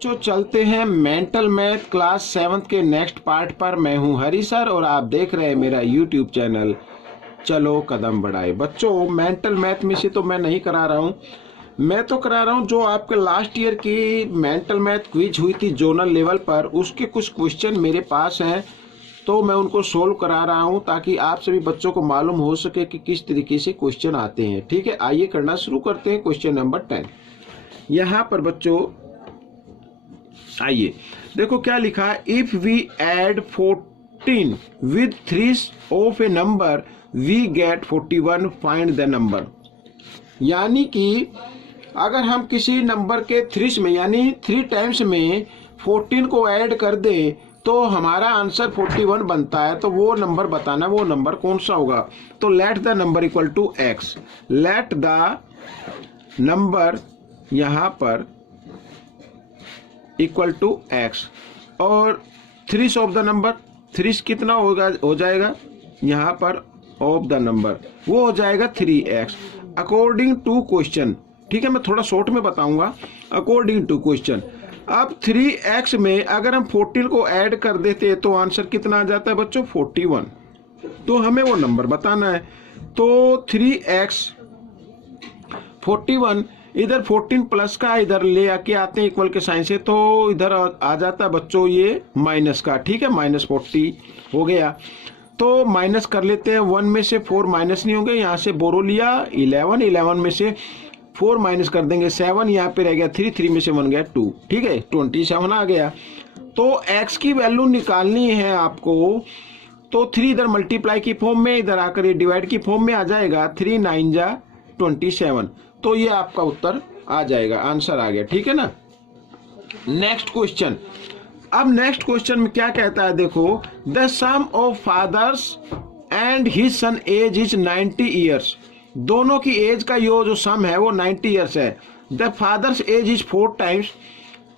जो चलते हैं मेंटल मैथ क्लास 7 के नेक्स्ट पार्ट पर। मैं हूं हरी सर और आप देख रहे हैं मेरा यूट्यूब चैनल चलो कदम बढ़ाए। बच्चों, मेंटल मैथ में से तो मैं नहीं करा रहा हूं, मैं तो करा रहा हूं जो आपके लास्ट ईयर की मेंटल मैथ क्विज हुई थी जोनल लेवल पर, उसके कुछ क्वेश्चन मेरे पास हैं तो मैं उनको सोल्व करा रहा हूं ताकि आप सभी बच्चों को मालूम हो सके कि किस तरीके से क्वेश्चन आते हैं। ठीक है, आइए करना शुरू करते हैं। क्वेश्चन नंबर 10 यहाँ पर बच्चों आइए देखो क्या लिखा है। If we add 14 with 3 of a number we get 41, find the number. यानी कि अगर हम किसी नंबर के 3 में यानी 3 टाइम्स में 14 को ऐड कर दे तो हमारा आंसर 41 बनता है। तो वो नंबर बताना, वो नंबर कौन सा होगा। तो let the number equal to X, let the number यहाँ पर इक्वल टू एक्स और 3 ऑफ द नंबर, 3 कितना होगा हो जाएगा यहाँ पर ऑफ द नंबर, वो हो जाएगा 3x अकॉर्डिंग टू क्वेश्चन। ठीक है, मैं थोड़ा शॉर्ट में बताऊंगा। अकॉर्डिंग टू क्वेश्चन, अब 3x में अगर हम 14 को ऐड कर देते तो आंसर कितना आ जाता है बच्चों 41। तो हमें वो नंबर बताना है। तो 3x 41, इधर 14 प्लस का इधर ले आके आते हैं इक्वल के साइन से, तो इधर आ जाता है बच्चों ये माइनस का। ठीक है, -40 हो गया। तो माइनस कर लेते हैं, 1 में से 4 माइनस नहीं होंगे, यहाँ से बोरो लिया 11 में से 4 माइनस कर देंगे 7, यहाँ पे रह गया 3 में से 1 गया 2। ठीक है, 27 आ गया। तो x की वैल्यू निकालनी है आपको, तो 3 इधर मल्टीप्लाई की फॉर्म में, इधर आकर ये डिवाइड की फॉर्म में आ जाएगा। 3 9 जा 27, तो ये आपका उत्तर आ जाएगा, आंसर आ गया। ठीक है ना। नेक्स्ट क्वेश्चन, अब नेक्स्ट क्वेश्चन में क्या कहता है देखो। The sum of fathers and his son age is 90 years. दोनों की एज का जो सम है वो 90 ईयर्स है। The fathers age is 4 times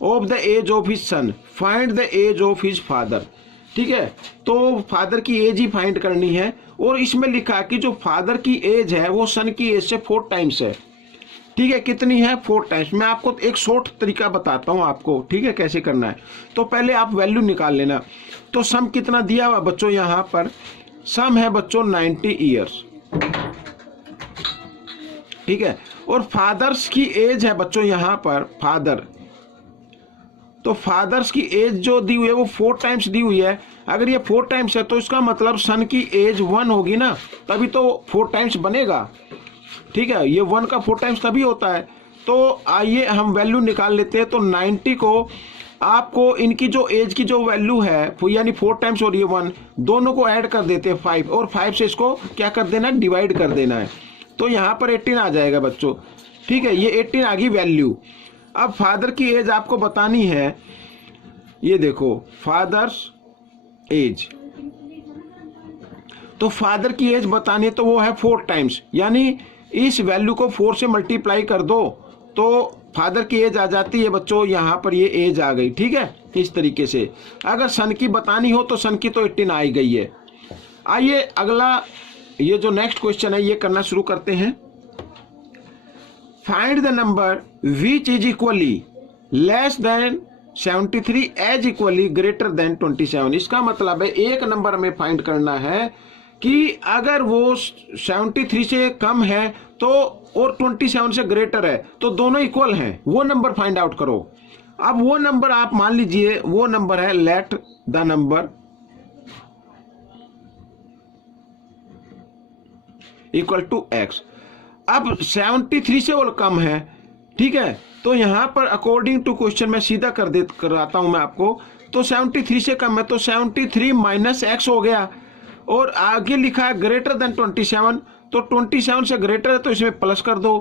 of the age of his son, find the age of his father. ठीक है, तो फादर की एज ही फाइंड करनी है और इसमें लिखा कि जो फादर की एज है वो सन की एज से 4 टाइम्स है। ठीक है, कितनी है 4 टाइम्स। मैं आपको एक शॉर्ट तरीका बताता हूं आपको, ठीक है, कैसे करना है। तो पहले आप वैल्यू निकाल लेना। तो सम कितना दिया हुआ बच्चों, यहां पर सम है बच्चों 90 ईयर्स। ठीक है, और फादर्स की एज है बच्चों यहां पर फादर, तो फादर्स की एज जो दी हुई है वो 4 टाइम्स दी हुई है। अगर ये 4 टाइम्स है तो इसका मतलब सन की एज 1 होगी ना, तभी तो 4 टाइम्स बनेगा। ठीक है, ये 1 का 4 टाइम्स तभी होता है। तो आइए हम वैल्यू निकाल लेते हैं। तो 90 को आपको इनकी जो एज की जो वैल्यू है यानी 4 टाइम्स और ये 1 दोनों को ऐड कर देते हैं 5, और 5 से इसको क्या कर देना है, डिवाइड कर देना है। तो यहाँ पर 18 आ जाएगा बच्चों। ठीक है, ये 18 आ गई वैल्यू। अब फादर की एज आपको बतानी है। ये देखो फादर्स एज, तो फादर की एज बतानी है तो वो है 4 टाइम्स, यानी इस वैल्यू को 4 से मल्टीप्लाई कर दो तो फादर की एज आ जाती है बच्चों, यहाँ पर ये एज आ गई। ठीक है, इस तरीके से अगर सन की बतानी हो तो सन की तो 18 आ गई है। आइए अगला ये जो नेक्स्ट क्वेश्चन है ये करना शुरू करते हैं। Find the number which is equally less than 73 as equally greater than 27। इसका मतलब है एक नंबर में फाइंड करना है कि अगर वो 73 से कम है तो और 27 से ग्रेटर है तो दोनों इक्वल हैं, वो नंबर फाइंड आउट करो। अब वो नंबर आप मान लीजिए वो नंबर है, let the number equal to X. अब 73 से और कम है। ठीक है, तो यहां पर अकॉर्डिंग टू क्वेश्चन मैं सीधा कराता हूं मैं आपको। तो 73 से कम है तो 73 माइनस एक्स हो गया, और आगे लिखा है ग्रेटर देन 27, तो 27 से ग्रेटर है तो इसमें प्लस कर दो,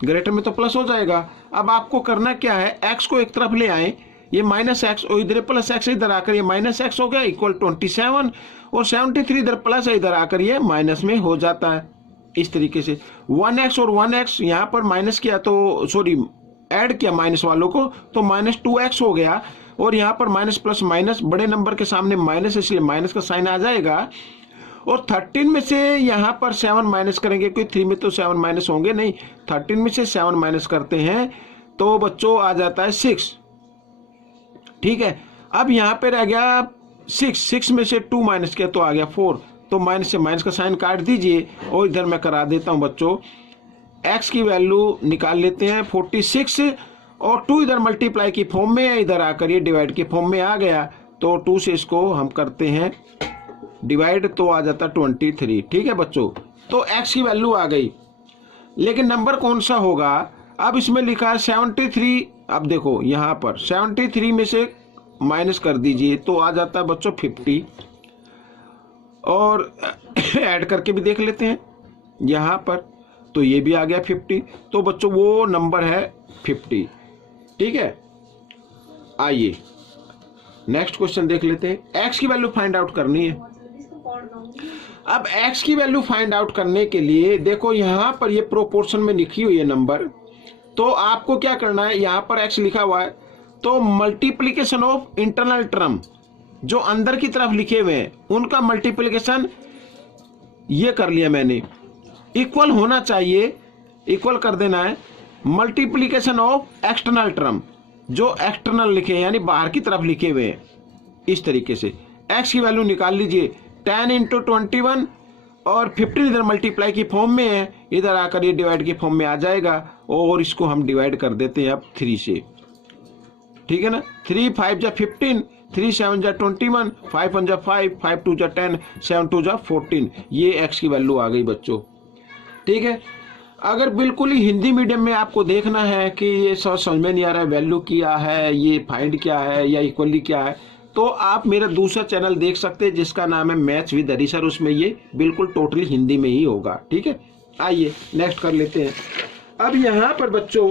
ग्रेटर में तो प्लस हो जाएगा। अब आपको करना क्या है, एक्स को एक तरफ ले आए, ये माइनस एक्स और इधर प्लस एक्स, इधर आकर ये माइनस एक्स हो गया इक्वल 27, और 73 इधर प्लस है, इधर आकर ये माइनस में हो जाता है। इस तरीके से 1x और 1x यहाँ पर माइनस किया तो सॉरी ऐड किया माइनस वालों को तो -2x हो गया, और यहाँ पर माइनस प्लस माइनस बड़े नंबर के सामने माइनस, इसलिए माइनस का साइन आ जाएगा। और 13 में से यहाँ पर 7 माइनस करेंगे, क्योंकि 3 में तो 7 माइनस होंगे नहीं, 13 में से 7 माइनस करते हैं तो बच्चों आ जाता है 6। ठीक है। अब यहाँ पे रह गया 6 में से 2 माइनस किया तो आ गया 4, तो माइनस से माइनस का साइन काट दीजिए और इधर मैं करा देता हूँ बच्चों, x की वैल्यू निकाल लेते हैं 46 और 2 इधर मल्टीप्लाई की फॉर्म में है, इधर आकर ये डिवाइड की फॉर्म में आ गया, तो 2 से इसको हम करते हैं डिवाइड तो आ जाता 23। ठीक है बच्चों, तो x की वैल्यू आ गई, लेकिन नंबर कौन सा होगा? अब इसमें लिखा है 73। अब देखो यहाँ पर 73 में से माइनस कर दीजिए तो आ जाता है बच्चों 50, और ऐड करके भी देख लेते हैं यहाँ पर, तो ये भी आ गया 50, तो बच्चों वो नंबर है 50। ठीक है, आइए नेक्स्ट क्वेश्चन देख लेते हैं। x की वैल्यू फाइंड आउट करनी है। अब x की वैल्यू फाइंड आउट करने के लिए देखो यहाँ पर ये प्रोपोर्शन में लिखी हुई है नंबर, तो आपको क्या करना है, यहाँ पर x लिखा हुआ है तो मल्टीप्लीकेशन ऑफ इंटरनल टर्म जो अंदर की तरफ लिखे हुए हैं उनका मल्टीप्लीकेशन ये कर लिया मैंने, इक्वल होना चाहिए, इक्वल कर देना है मल्टीप्लीकेशन ऑफ एक्सटर्नल टर्म जो एक्सटर्नल लिखे हैं यानी बाहर की तरफ लिखे हुए हैं। इस तरीके से x की वैल्यू निकाल लीजिए 10 इंटू 21 और 15 इधर मल्टीप्लाई की फॉर्म में है, इधर आकर ये डिवाइड की फॉर्म में आ जाएगा और इसको हम डिवाइड कर देते हैं अब 3 से। ठीक है ना, 3 5 जा 15, 3 7 जा 21, 5 1 जा 5, 5 2 जा 10, 7 2 जा 14, ये x की वैल्यू आ गई बच्चों। ठीक है, अगर बिल्कुल ही हिंदी मीडियम में आपको देखना है कि ये समझ में नहीं आ रहा है वैल्यू क्या है, ये फाइंड क्या है या इक्वली क्या है, तो आप मेरा दूसरा चैनल देख सकते हैं जिसका नाम है मैथ्स विद हरी सर, उसमें ये बिल्कुल टोटली हिंदी में ही होगा। ठीक है, आइए नेक्स्ट कर लेते हैं। अब यहाँ पर बच्चों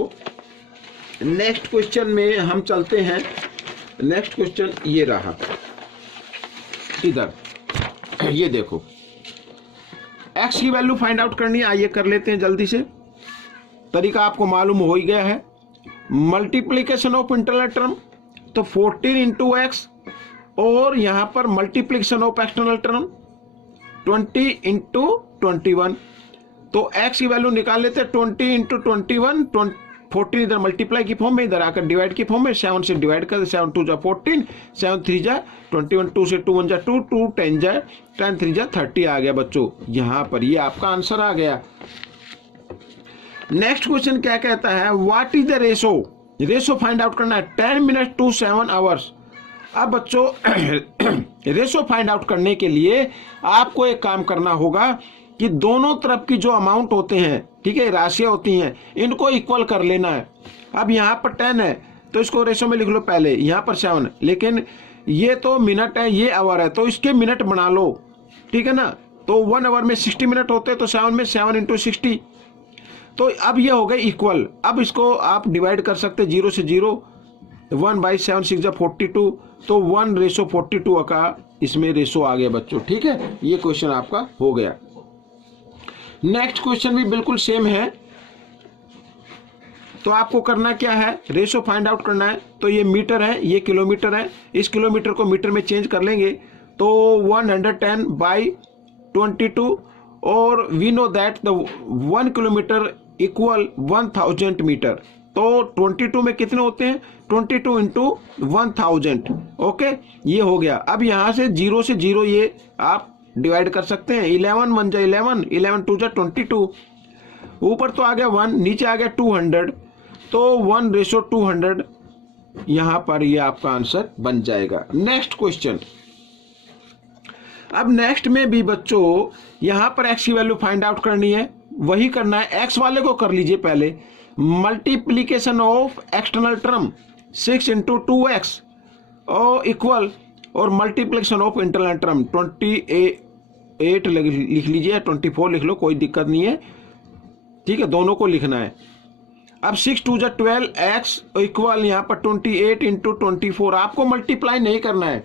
नेक्स्ट क्वेश्चन में हम चलते हैं। नेक्स्ट क्वेश्चन ये रहा, इधर ये देखो x की वैल्यू फाइंड आउट करनी है, आइए कर लेते हैं जल्दी से। तरीका आपको मालूम हो ही गया है, मल्टीप्लीकेशन ऑफ इंटरनल टर्म तो 14 इंटू एक्स, और यहां पर multiplication of external term 20 into 21, तो x की वैल्यू निकाल लेते हैं 20 इंटू 21, 14 इधर मल्टीप्लाई की फॉर्म में, इधर आकर डिवाइड की फॉर्म में, 7 से डिवाइड कर, 7 2 जा 14, 7 3 जा 21, 2 से 2 1 जा 2, 2 10 जा 10 3 जा 30 आ गया बच्चों। यहां पर ये आपका आंसर आ गया। नेक्स्ट क्वेश्चन क्या कहता है, what is the ratio, ratio find out करना है 10 मिनट टू 7 आवर्स। अब बच्चों रेशो फाइंड आउट करने के लिए आपको एक काम करना होगा कि दोनों तरफ की जो अमाउंट होते हैं, ठीक है, राशियां होती हैं, इनको इक्वल कर लेना है। अब यहाँ पर 10 है तो इसको रेशो में लिख लो पहले, यहाँ पर 7, लेकिन ये तो मिनट है, ये आवर है, तो इसके मिनट बना लो। ठीक है ना, तो 1 आवर में 60 मिनट होते हैं, तो 7 में 7 इंटू 60, तो अब ये हो गए इक्वल। अब इसको आप डिवाइड कर सकते हैं 0 से 0, 1 बाई 7 6 जा 42, तो 1:42 का इसमें रेशो आ गया बच्चों। ठीक है, ये क्वेश्चन आपका हो गया। नेक्स्ट क्वेश्चन भी बिल्कुल सेम है, तो आपको करना क्या है, रेशो फाइंड आउट करना है। तो ये मीटर है, ये किलोमीटर है, इस किलोमीटर को मीटर में चेंज कर लेंगे तो 110 बाई 22, और we know that the 1 kilometre equal 1000 metre, तो 22 में कितने होते हैं, 22 इंटू 1000। ओके, ये हो गया। अब यहाँ से 0 से 0 ये आप डिवाइड कर सकते हैं, 11 1 जा 11, 11 2 जा 22, ऊपर तो आ गया 1, नीचे आ गया 200, तो 1:200 यहां पर ये आपका आंसर बन जाएगा। नेक्स्ट क्वेश्चन, अब नेक्स्ट में भी बच्चों यहां पर x की वैल्यू फाइंड आउट करनी है, वही करना है। x वाले को कर लीजिए पहले, multiplication of external term 6 into 2x और इक्वल, और मल्टीप्लीकेशन ऑफ इंटरनल टर्म 28 लिख लीजिए, 24 लिख लो, कोई दिक्कत नहीं है। ठीक है, दोनों को लिखना है। अब 6 2 जा 12x इक्वल यहाँ पर 28 इंटू 24, आपको मल्टीप्लाई नहीं करना है,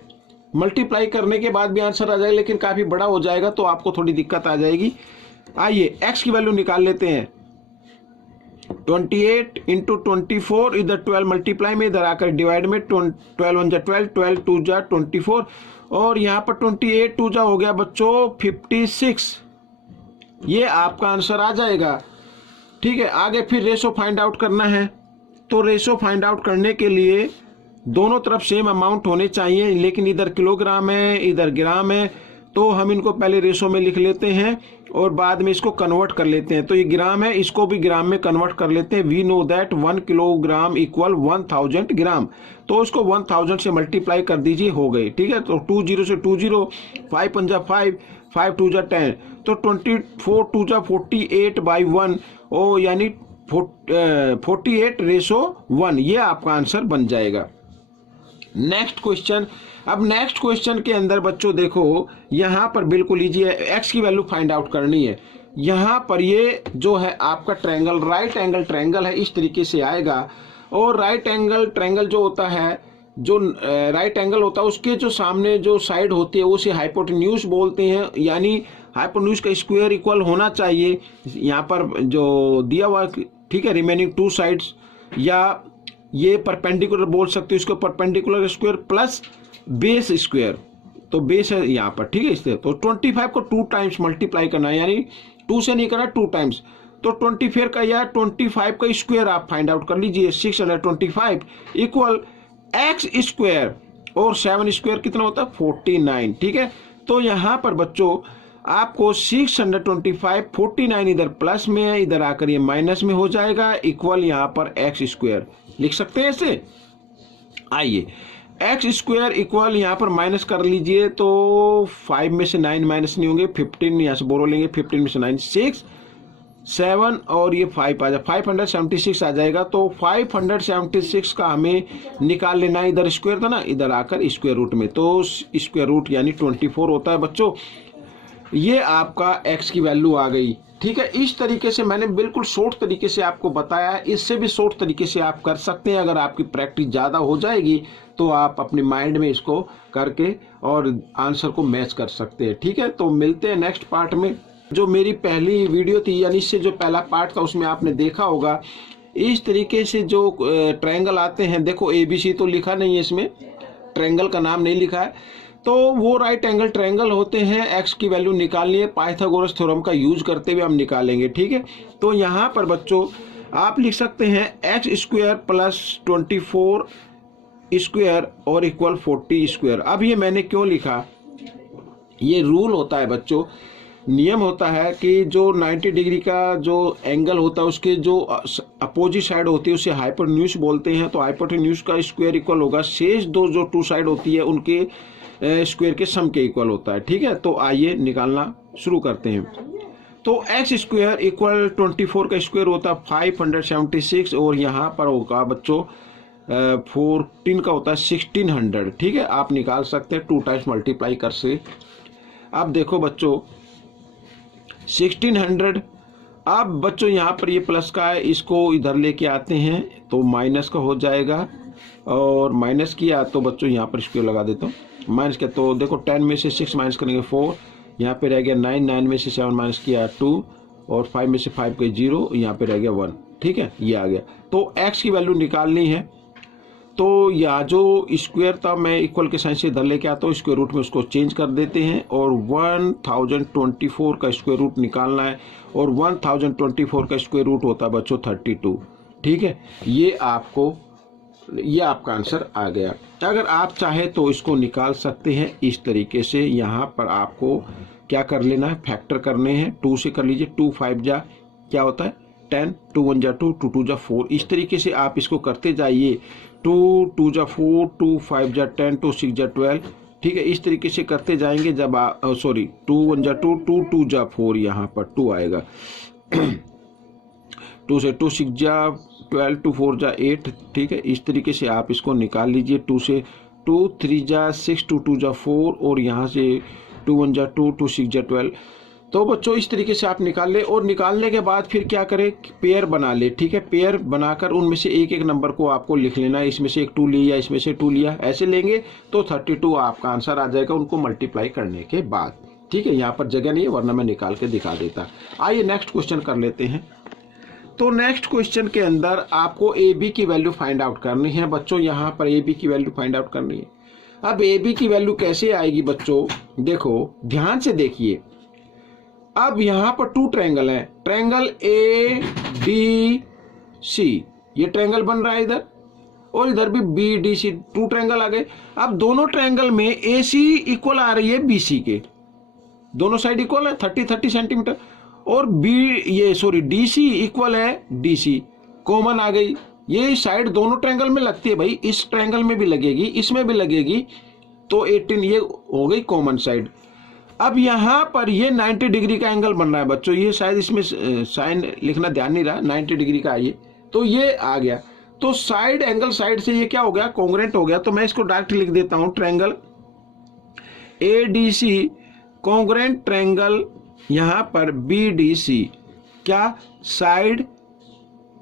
मल्टीप्लाई करने के बाद भी आंसर आ जाएगा, लेकिन काफी बड़ा हो जाएगा तो आपको थोड़ी दिक्कत आ जाएगी। आइए x की वैल्यू निकाल लेते हैं, 28 इंटू 24, इधर 12 मल्टीप्लाई में, इधर आकर डिवाइड में, 12 1 जा 12, 12 2 जा 24, और यहाँ पर 28 2 जा हो गया बच्चों 56, ये आपका आंसर आ जाएगा। ठीक है, आगे फिर रेशो फाइंड आउट करना है, तो रेशो फाइंड आउट करने के लिए दोनों तरफ सेम अमाउंट होने चाहिए, लेकिन इधर किलोग्राम है इधर ग्राम है, तो हम इनको पहले रेशो में लिख लेते हैं और बाद में इसको कन्वर्ट कर लेते हैं। तो ये ग्राम है, इसको भी ग्राम में कन्वर्ट कर लेते हैं। We know that 1 kilogram equal 1000 gram, तो उसको 1000 से मल्टीप्लाई कर दीजिए, हो गई। ठीक है, तो 20 से 20, 5 पंजा 5, 5 2 जा 10, तो 24 2 जा 48/1, ओ यानी 48:1, ये आपका आंसर बन जाएगा। Next question. अब नेक्स्ट क्वेश्चन के अंदर बच्चों देखो, यहाँ पर बिल्कुल इजी है, एक्स की वैल्यू फाइंड आउट करनी है। यहाँ पर ये जो है आपका ट्रायंगल, राइट एंगल ट्रायंगल है, इस तरीके से आएगा। और राइट एंगल ट्रायंगल जो होता है, जो राइट एंगल होता है, उसके जो सामने जो साइड होती है उसे हाइपोटेन्यूज बोलते हैं, यानी हाइपोटेन्यूज का स्क्वायर इक्वल होना चाहिए यहाँ पर जो दिया हुआ। ठीक है, रिमेनिंग 2 साइड्स, या ये परपेंडिकुलर बोल सकते हो इसको, perpendicular square plus base square, तो बेस है यहाँ पर। ठीक है, इससे तो 25 को 2 टाइम्स मल्टीप्लाई करना है, यानी 2 से नहीं करना, 2 टाइम्स। तो 24 का या 25 का स्क्वायर आप फाइंड आउट कर लीजिए, 625 इक्वल एक्स स्क्वायर, और 7 स्क्वायर कितना होता है 49। ठीक है, तो यहाँ पर बच्चों आपको 625, 49 इधर प्लस में है, इधर आकर ये माइनस में हो जाएगा, इक्वल यहाँ पर एक्स स्क्वायर लिख सकते हैं ऐसे। आइए, एक्स स्क्वायर इक्वल यहाँ पर माइनस कर लीजिए, तो 5 में से 9 माइनस नहीं होंगे, 15 यहाँ से बोरो लेंगे, 15 में से 9 6 7 और ये 5 आ जाए, 576 आ जाएगा। तो 576 का हमें निकाल लेना है, इधर स्क्वायर था ना, इधर आकर स्क्वायर रूट में, तो स्क्वायर रूट यानी 24 होता है बच्चों। ये आपका x की वैल्यू आ गई। ठीक है, इस तरीके से मैंने बिल्कुल शॉर्ट तरीके से आपको बताया है, इससे भी शॉर्ट तरीके से आप कर सकते हैं। अगर आपकी प्रैक्टिस ज़्यादा हो जाएगी तो आप अपने माइंड में इसको करके और आंसर को मैच कर सकते हैं। ठीक है, तो मिलते हैं नेक्स्ट पार्ट में। जो मेरी पहली वीडियो थी, यानी इससे जो पहला पार्ट था, उसमें आपने देखा होगा इस तरीके से जो ट्रायंगल आते हैं। देखो ABC तो लिखा नहीं है इसमें, ट्रायंगल का नाम नहीं लिखा है, तो वो राइट एंगल ट्रायंगल होते हैं। एक्स की वैल्यू निकालनी है, पाइथागोरस थ्योरम का यूज करते हुए हम निकालेंगे। ठीक है, तो यहाँ पर बच्चों आप लिख सकते हैं एक्स स्क्वायर प्लस 24 स्क्वायर और इक्वल 40 स्क्वायर। अब ये मैंने क्यों लिखा, ये रूल होता है बच्चों, नियम होता है कि जो 90 डिग्री का जो एंगल होता है उसके जो अपोजिट साइड होती है उसे हाइपोटेन्यूज बोलते हैं। तो हाइपोटेन्यूज का स्क्वायर इक्वल होगा शेष दो जो 2 साइड होती है उनके स्क्वायर के सम के इक्वल होता है। ठीक है, तो आइए निकालना शुरू करते हैं। तो एक्स स्क्वायर इक्वल 24 का स्क्वायर होता है 576, और यहाँ पर होगा बच्चों 14 का होता है 1600। ठीक है, आप निकाल सकते हैं 2 टाइम्स मल्टीप्लाई कर से। अब देखो बच्चों 1600, अब बच्चों यहाँ पर ये प्लस का है, इसको इधर लेके आते हैं तो माइनस का हो जाएगा, और माइनस किया तो बच्चों यहाँ पर स्क्वायर लगा देता हूँ, माइनस किया तो देखो 10 में से 6 माइनस करेंगे 4, यहाँ पे रह गया 9, 9 में से 7 माइनस किया 2, और 5 में से 5 गए 0, यहाँ पे रह गया 1। ठीक है, ये आ गया। तो x की वैल्यू निकालनी है, तो यहाँ जो स्क्वायर था मैं इक्वल के साइन से इधर लेके आता हूँ, स्क्वायर रूट में उसको चेंज कर देते हैं, और 1024 का स्क्वायर रूट निकालना है, और 1024 का स्क्वायर रूट होता है बच्चों 32। ठीक है, ये आपका आंसर आ गया। अगर आप चाहे तो इसको निकाल सकते हैं इस तरीके से। यहाँ पर आपको क्या कर लेना है, फैक्टर करने हैं, 2 से कर लीजिए, 2 5 जा क्या होता है 10, 2 1 जा 2, 2 2 जा 4, इस तरीके से आप इसको करते जाइए। 2 2 जा 4, 2 5 जा 10, 2 6 जा 12। ठीक है, इस तरीके से करते जाएंगे। जब आप 2 1 जा 2, 2 2 जा 4, यहाँ पर 2 आएगा। 2 से 2 6 जा 12, 2 4 जा 8। ठीक है, इस तरीके से आप इसको निकाल लीजिए। 2 से 2 3 जा 6, 2 2 जा 4, और यहाँ से 2 1 जा 2, 2 6 जा 12। तो बच्चों इस तरीके से आप निकाल ले, और निकालने के बाद फिर क्या करें, पेयर बना ले। ठीक है, पेयर बनाकर उनमें से एक एक नंबर को आपको लिख लेना है, इसमें से एक 2 लिया, इसमें से 2 लिया, ऐसे लेंगे तो 32 आपका आंसर आ जाएगा उनको मल्टीप्लाई करने के बाद। ठीक है, यहाँ पर जगह नहीं है वरना मैं निकाल के दिखा देता। आइए नेक्स्ट क्वेश्चन कर लेते हैं। तो नेक्स्ट क्वेश्चन के अंदर आपको AB की वैल्यू फाइंड आउट करनी है बच्चों। यहाँ पर AB की वैल्यू फाइंड आउट करनी है। अब AB की वैल्यू कैसे आएगी बच्चों, देखो ध्यान से देखिए। अब यहाँ पर 2 ट्रायंगल हैं, ट्रायंगल ADC, ये ट्रायंगल बन रहा है इधर, और इधर भी बी डी सी, 2 ट्रायंगल आ गए। अब दोनों ट्रायंगल में ए सी इक्वल आ रही है बी सी के, दोनों साइड इक्वल है 30 सेंटीमीटर, और डी सी इक्वल है डी सी, कॉमन आ गई। ये साइड दोनों ट्रायंगल में लगती है भाई, इस ट्रायंगल में भी लगेगी, इसमें भी लगेगी, तो 18 ये हो गई कॉमन साइड। अब यहाँ पर ये 90 डिग्री का एंगल बन रहा है बच्चों, ये शायद इसमें साइन लिखना ध्यान नहीं रहा, 90 डिग्री का ये, तो ये आ गया। तो साइड एंगल साइड से ये क्या हो गया, कॉन्ग्रुएंट हो गया। तो मैं इसको डायरेक्ट लिख देता हूं, triangle A D C congruent triangle यहां पर बी डी सी, क्या साइड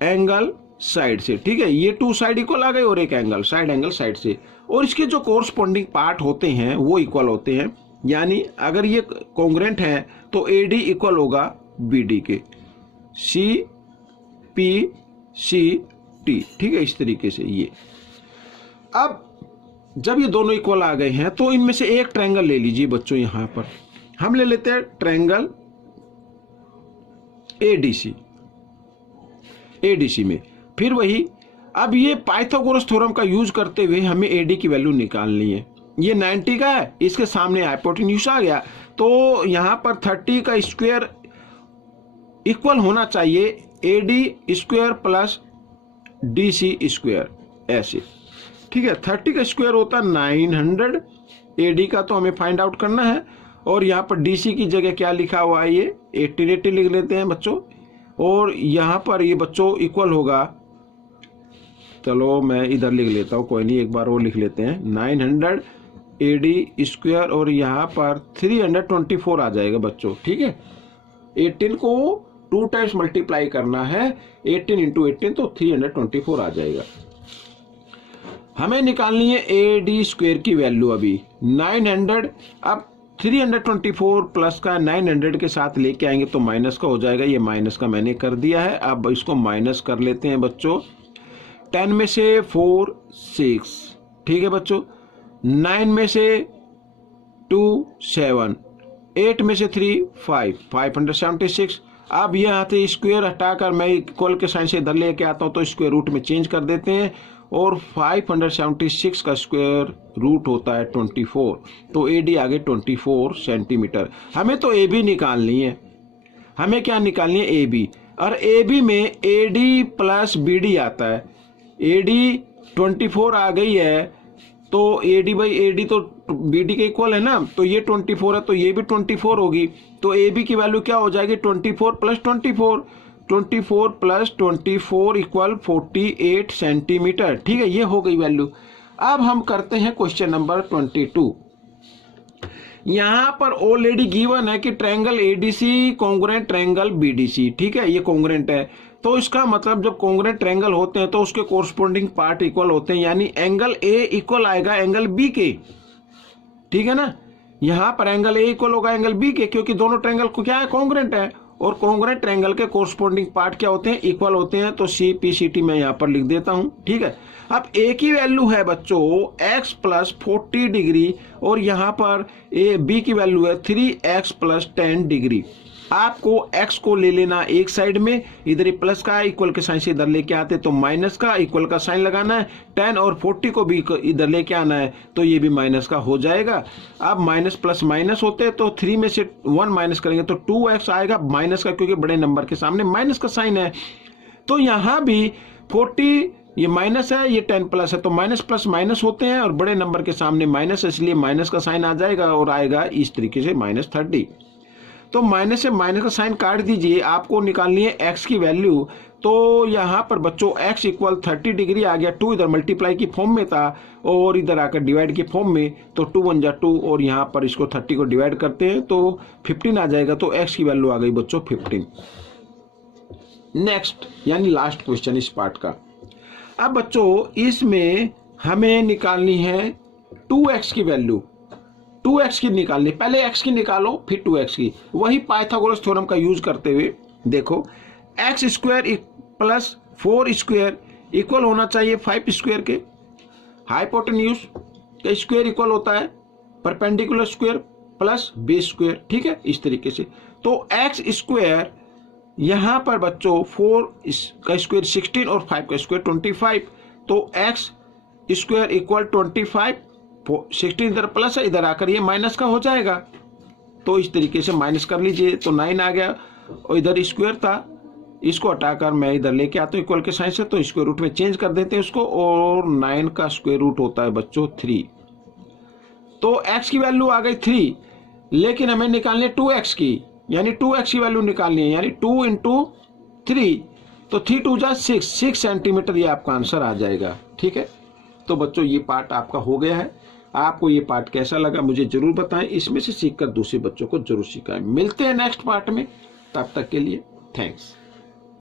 एंगल साइड से, ठीक है। ये 2 साइड इक्वल आ गए और एक एंगल साइड एंगल साइड से, और इसके जो कोरस्पॉन्डिंग पार्ट होते हैं वो इक्वल होते हैं। यानी अगर ये कॉन्ग्रुएंट है तो ए डी इक्वल होगा बी डी के, सी पी सी टी, ठीक है, इस तरीके से ये। अब जब ये दोनों इक्वल आ गए हैं तो इनमें से एक ट्रायंगल ले लीजिए बच्चों, यहां पर हम ले लेते हैं ट्रायंगल एडीसी। एडीसी में फिर वही, अब ये पाइथागोरस थ्योरम का यूज करते हुए हमें एडी की वैल्यू निकालनी है। ये 90 का है, इसके सामने हाइपोटेन्यूज आ गया, तो यहां पर 30 का स्क्वायर इक्वल होना चाहिए A D square plus D C square, ऐसे, ठीक है। 30 का स्क्वायर होता 900, एडी का तो हमें फाइंड आउट करना है, और यहाँ पर डीसी की जगह क्या लिखा हुआ है, ये 80 लिख लेते हैं बच्चों, और यहाँ पर ये बच्चों इक्वल होगा, चलो मैं इधर लिख लेता हूँ, कोई नहीं, एक बार वो लिख लेते हैं, 900 एडी स्क्वायर, और यहाँ पर 324 आ जाएगा बच्चों, ठीक है। 18 को 2 टाइम्स मल्टीप्लाई करना है, 18 इंटू 18 तो 324 आ जाएगा। हमें निकालनी है ए डी स्क्वायर की वैल्यू अभी 900। अब 324 प्लस का 900 के साथ लेके आएंगे तो माइनस का हो जाएगा, ये माइनस का मैंने कर दिया है। अब इसको माइनस कर लेते हैं बच्चों, 10 में से 4 6, ठीक है बच्चों, 9 में से 2 7, 8 में से 3 5, 576। अब यहाँ से स्क्वायर हटाकर मैं इक्वल के साइन से इधर लेके आता हूँ तो स्क्वायर रूट में चेंज कर देते हैं, और 576 का स्क्वायर रूट होता है 24, तो एडी आगे 24 सेंटीमीटर। हमें तो ए बी निकालनी है, हमें क्या निकालनी है, ए बी, और ए बी में A D plus B D आता है। ए डी 24 आ गई है, तो A D by A D तो बी डी के इक्वल है ना, तो ये 24 है तो ये भी 24 होगी, तो ए बी की वैल्यू क्या हो जाएगी, 24 प्लस 24, 24 प्लस 24 इक्वल 48 सेंटीमीटर, ठीक है, ये हो गई वैल्यू। अब हम करते हैं क्वेश्चन नंबर 22। यहां पर ऑलरेडी गिवन है कि triangle ADC congruent triangle BDC, ठीक है, ये कॉन्ग्रुएंट है, तो इसका मतलब जब कॉन्ग्रुएंट ट्रायंगल होते हैं तो उसके कोरस्पॉन्डिंग पार्ट इक्वल होते हैं, यानी एंगल ए इक्वल आएगा एंगल बी के, ठीक है ना। यहां पर एंगल ए इक्वल होगा एंगल बी के, क्योंकि दोनों ट्रायंगल को क्या है, कॉन्ग्रुएंट है, और कॉन्ग्रुएंट ट्रायंगल के कोरस्पॉन्डिंग पार्ट क्या होते हैं, इक्वल होते हैं, तो सी पी सी टी मैं यहाँ पर लिख देता हूं, ठीक है। अब ए की वैल्यू है बच्चों x प्लस 40 डिग्री, और यहाँ पर ए बी की वैल्यू है 3x प्लस 10 डिग्री। आपको x को ले लेना एक साइड में, इधर ही प्लस का इक्वल के साइन से इधर लेके आते तो माइनस का इक्वल का साइन लगाना है, 10 और 40 को भी इधर लेके आना है तो ये भी माइनस का हो जाएगा। अब माइनस प्लस माइनस होते हैं तो 3 में से 1 माइनस करेंगे तो 2x आएगा माइनस का, क्योंकि बड़े नंबर के सामने माइनस का साइन है। तो यहाँ भी 40 ये माइनस है, ये 10 प्लस है, तो माइनस प्लस माइनस होते हैं और बड़े नंबर के सामने माइनस, इसलिए माइनस का साइन आ जाएगा और आएगा इस तरीके से -30। तो माइनस से माइनस का साइन काट दीजिए, आपको निकालनी है x की वैल्यू। तो यहाँ पर बच्चों x इक्वल 30 डिग्री आ गया, 2 इधर मल्टीप्लाई की फॉर्म में था और इधर आकर डिवाइड की फॉर्म में, तो 2 1 जा 2 और यहाँ पर इसको 30 को डिवाइड करते हैं तो 15 आ जाएगा, तो x की वैल्यू आ गई बच्चों 15। नेक्स्ट यानी लास्ट क्वेश्चन इस पार्ट का। अब बच्चों इसमें हमें निकालनी है 2x की वैल्यू, 2x की निकालनी, पहले x की निकालो फिर 2x की, वही पाइथागोरस थ्योरम का यूज करते हुए देखो, x square plus 4 square equal होना चाहिए 5 स्क्वायर के, हाइपोटेन्यूज का स्क्वायर इक्वल होता है perpendicular square plus base square, ठीक है, इस तरीके से। तो x स्क्वायर यहाँ पर बच्चों 4 का स्क्वायर 16 और 5 का स्क्वायर 25, तो x स्क्वायर इक्वल 25, 16 इधर प्लस है, इधर आकर ये माइनस का हो जाएगा। तो इस तरीके से माइनस कर लीजिए, तो 9 आ गया और इधर स्क्वायर था, इसको हटाकर मैं इधर लेके आता हूँ इक्वल के साइन से, तो स्क्वायर रूट में चेंज कर देते हैं उसको, और 9 का स्क्वायर रूट होता है बच्चों 3। तो x की वैल्यू आ गई 3, लेकिन हमें निकालनी है 2x की, यानी 2x की वैल्यू निकालनी है, यानी 2 इंटू 3, तो 3 2 जा 6 सेंटीमीटर ये आपका आंसर आ जाएगा। ठीक है, तो बच्चों ये पार्ट आपका हो गया है। आपको ये पार्ट कैसा लगा मुझे जरूर बताएं, इसमें से सीखकर दूसरे बच्चों को जरूर सिखाएं। मिलते हैं नेक्स्ट पार्ट में, तब तक के लिए थैंक्स।